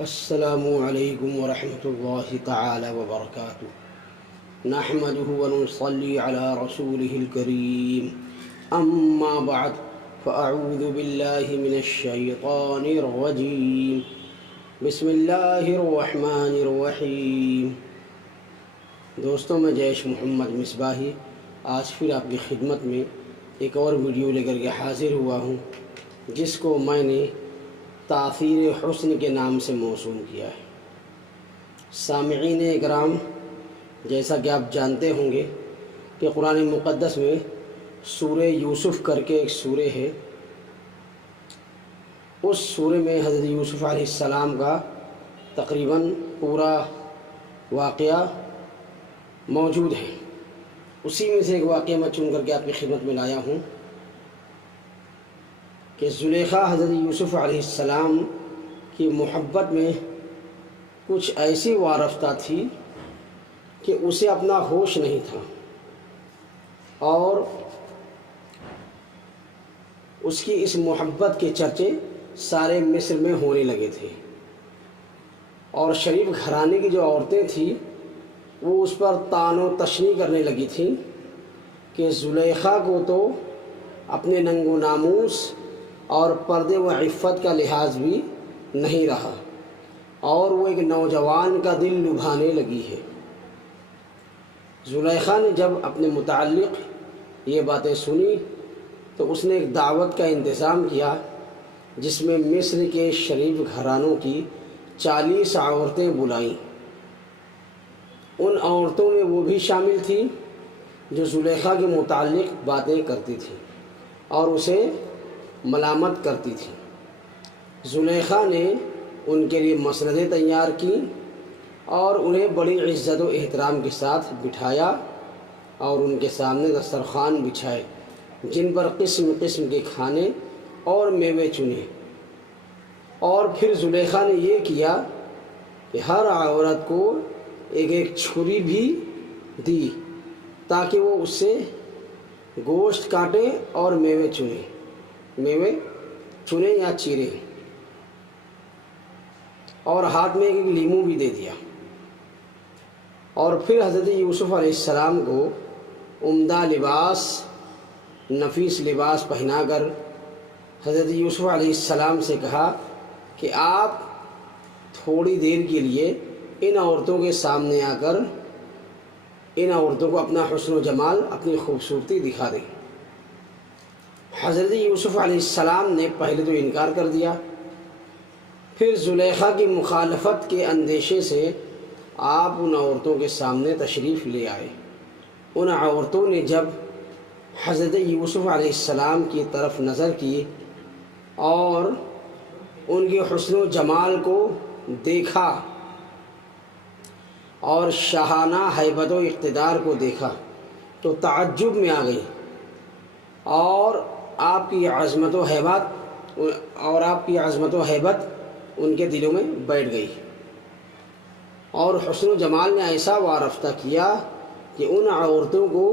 السلام علیکم ورحمۃ اللہ تعالی وبرکاتہ نحمده ونصلی علی رسوله الکریم اما بعد فاعوذ باللہ من الشیطان الرجیم بسم اللہ الرحمن الرحیم۔ دوستوں، میں جیش محمد مصباحی آج پھر آپ کی خدمت میں ایک اور ویڈیو لے کر کے حاضر ہوا ہوں، جس کو میں نے تاثیر حسن کے نام سے موسوم کیا ہے۔ سامعین اکرام، جیسا کہ آپ جانتے ہوں گے کہ قرآن مقدس میں سورہ یوسف کر کے ایک سورہ ہے، اس سورہ میں حضرت یوسف علیہ السلام کا تقریباً پورا واقعہ موجود ہے۔ اسی میں سے ایک واقعہ میں چن کر کے آپ کی خدمت میں لایا ہوں کہ زلیخا حضرت یوسف علیہ السلام کی محبت میں کچھ ایسی وارفتہ تھی کہ اسے اپنا ہوش نہیں تھا، اور اس کی اس محبت کے چرچے سارے مصر میں ہونے لگے تھے، اور شریف گھرانے کی جو عورتیں تھیں وہ اس پر طعن و تشنیع کرنے لگی تھیں کہ زلیخا کو تو اپنے ننگ و ناموس اور پردے و عفت کا لحاظ بھی نہیں رہا، اور وہ ایک نوجوان کا دل لبھانے لگی ہے۔ زلیخا نے جب اپنے متعلق یہ باتیں سنی تو اس نے ایک دعوت کا انتظام کیا، جس میں مصر کے شریف گھرانوں کی 40 عورتیں بلائیں۔ ان عورتوں میں وہ بھی شامل تھیں جو زلیخا کے متعلق باتیں کرتی تھیں اور اسے ملامت کرتی تھی۔ زلیخا نے ان کے لیے مسندیں تیار کیں اور انہیں بڑی عزت و احترام کے ساتھ بٹھایا اور ان کے سامنے دسترخوان بچھائے، جن پر قسم قسم کے کھانے اور میوے چنے، اور پھر زلیخا نے یہ کیا کہ ہر عورت کو ایک ایک چھری بھی دی تاکہ وہ اس سے گوشت کاٹے اور میوے چنے یا چیرے، اور ہاتھ میں ایک لیمو بھی دے دیا۔ اور پھر حضرت یوسف علیہ السلام کو عمدہ لباس، نفیس لباس پہنا کر حضرت یوسف علیہ السلام سے کہا کہ آپ تھوڑی دیر کے لیے ان عورتوں کے سامنے آ کر ان عورتوں کو اپنا حسن و جمال، اپنی خوبصورتی دکھا دیں۔ حضرت یوسف علیہ السلام نے پہلے تو انکار کر دیا، پھر زلیخا کی مخالفت کے اندیشے سے آپ ان عورتوں کے سامنے تشریف لے آئے۔ ان عورتوں نے جب حضرت یوسف علیہ السلام کی طرف نظر کی اور ان کے حسن و جمال کو دیکھا اور شاہانہ ہیبت و اقتدار کو دیکھا تو تعجب میں آ گئی، اور آپ کی عظمت و ہیبت ان کے دلوں میں بیٹھ گئی، اور حسن و جمال نے ایسا وارفتہ کیا کہ ان عورتوں کو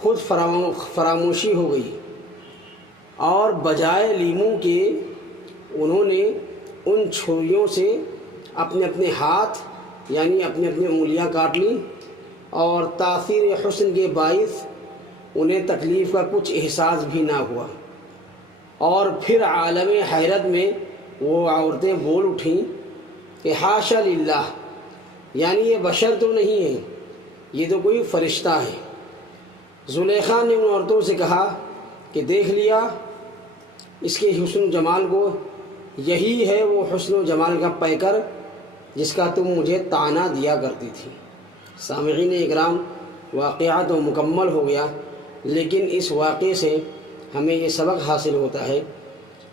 خود فراموشی ہو گئی، اور بجائے لیمو کے انہوں نے ان چھریوں سے اپنے اپنے ہاتھ یعنی اپنی اپنی انگلیاں کاٹ لیں، اور تاثیر حسن کے باعث انہیں تکلیف کا کچھ احساس بھی نہ ہوا۔ اور پھر عالم حیرت میں وہ عورتیں بول اٹھیں کہ حاشا للہ، یعنی یہ بشر تو نہیں ہے، یہ تو کوئی فرشتہ ہے۔ زلیخا نے ان عورتوں سے کہا کہ دیکھ لیا اس کے حسن و جمال کو، یہی ہے وہ حسن و جمال کا پیکر جس کا تم مجھے طعنہ دیا کرتی تھی۔ سامعین اکرام، واقعہ تو مکمل ہو گیا، لیکن اس واقعے سے ہمیں یہ سبق حاصل ہوتا ہے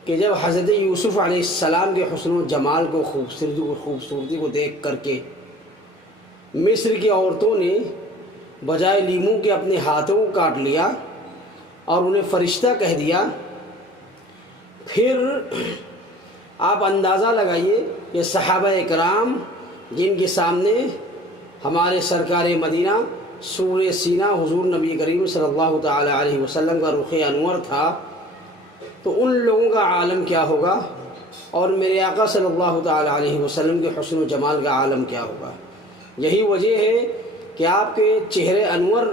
کہ جب حضرت یوسف علیہ السلام کے حسن و جمال کو، خوبصورتی کو دیکھ کر کے مصر کی عورتوں نے بجائے لیمو کے اپنے ہاتھوں کو کاٹ لیا اور انہیں فرشتہ کہہ دیا، پھر آپ اندازہ لگائیے کہ صحابہ اکرام جن کے سامنے ہمارے سرکار مدینہ سور سینہ حضور نبی کریم صلی اللہ تعالی علیہ وسلم کا رخ انور تھا، تو ان لوگوں کا عالم کیا ہوگا اور میرے آقا صلی اللہ تعالی علیہ وسلم کے حسن و جمال کا عالم کیا ہوگا۔ یہی وجہ ہے کہ آپ کے چہرے انور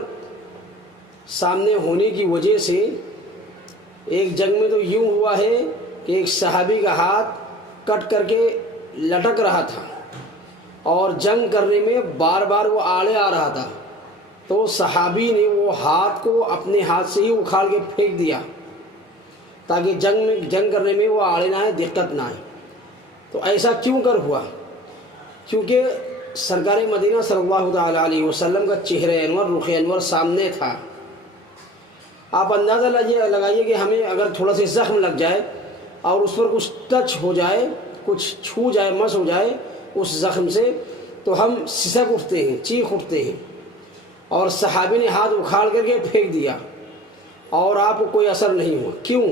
سامنے ہونے کی وجہ سے ایک جنگ میں تو یوں ہوا ہے کہ ایک صحابی کا ہاتھ کٹ کر کے لٹک رہا تھا اور جنگ کرنے میں بار بار وہ آڑے آ رہا تھا، تو صحابی نے وہ ہاتھ کو اپنے ہاتھ سے ہی اکھاڑ کے پھینک دیا تاکہ جنگ کرنے میں وہ آڑے نہ آئے، دقت نہ آئے۔ تو ایسا کیوں کر ہوا؟ کیونکہ سرکار مدینہ صلی اللہ تعالی علیہ وسلم کا چہرہ انور، رخ انور سامنے تھا۔ آپ اندازہ لگائیے کہ ہمیں اگر تھوڑا سا زخم لگ جائے اور اس پر کچھ ٹچ ہو جائے، کچھ چھو جائے، مس ہو جائے اس زخم سے، تو ہم سسک اٹھتے ہیں، چیخ اٹھتے ہیں۔ اور صحابی نے ہاتھ اکھاڑ کر کے پھینک دیا اور آپ کو کوئی اثر نہیں ہوا۔ کیوں؟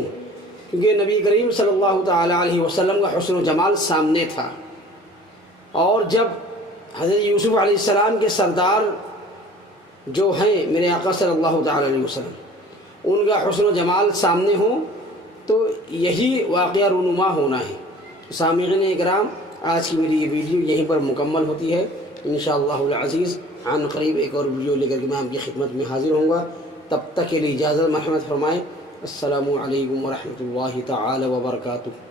کیونکہ نبی کریم صلی اللہ تعالی علیہ وسلم کا حسن و جمال سامنے تھا۔ اور جب حضرت یوسف علیہ السلام کے سردار جو ہیں میرے آقا صلی اللہ تعالی علیہ وسلم، ان کا حسن و جمال سامنے ہو تو یہی واقعہ رونما ہونا ہے۔ سامعین اکرام، آج کی میری یہ ویڈیو یہیں پر مکمل ہوتی ہے۔ انشاءاللہ العزیز عن قریب ایک اور ویڈیو لے کر کے میں آپ کی خدمت میں حاضر ہوں گا۔ تب تک کے لیے اجازت، مرحمت فرمائیں۔ السلام علیکم ورحمۃ اللہ تعالی وبرکاتہ۔